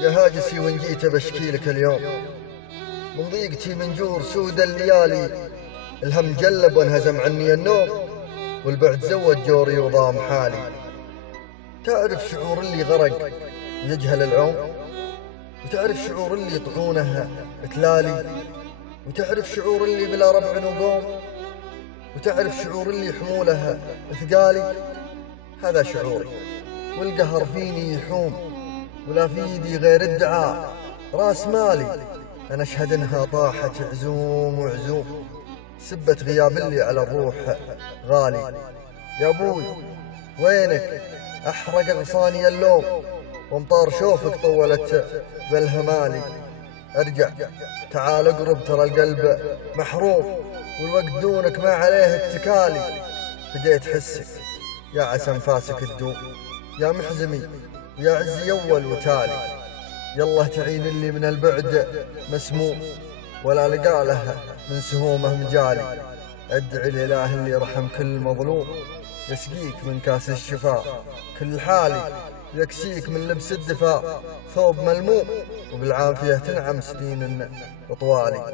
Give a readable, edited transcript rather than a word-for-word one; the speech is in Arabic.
يا هاجسي وإن جيت بشكيلك اليوم من ضيقتي من جور سود الليالي. الهم جلب وانهزم عني النوم، والبعد زود جوري وضام حالي. تعرف شعور اللي غرق يجهل العوم، وتعرف شعور اللي طحونه تلالي، وتعرف شعور اللي بلا ربع وقوم، وتعرف شعور اللي حموله ثقالي. هذا شعوري والقهر فيني يحوم، ولا في يدي غير الدعاء راس مالي. أنا أشهد إنها طاحت عزوم وعزوم، سبت غياب اللي على الروح غالي. يا أبوي وينك؟ أحرق أغصاني اللوم، وامطار شوفك طولت بالهمالي. ارجع تعال اقرب، ترى القلب محروم، والوقت دونك ما عليه اتكالي. بديت حسك يا عسى انفاسك تدوم، يا محزمي يا عزي اول وتالي. يالله تعين اللي من البعد مسموم، ولا لقى له من سهومه مجالي. ادعي الاله اللي رحم كل مظلوم، يسقيك من كاس الشفاء كل حالي. يكسيك من لبس الدفاع ثوب ملموم، وبالعافية تنعم سنين طوالي.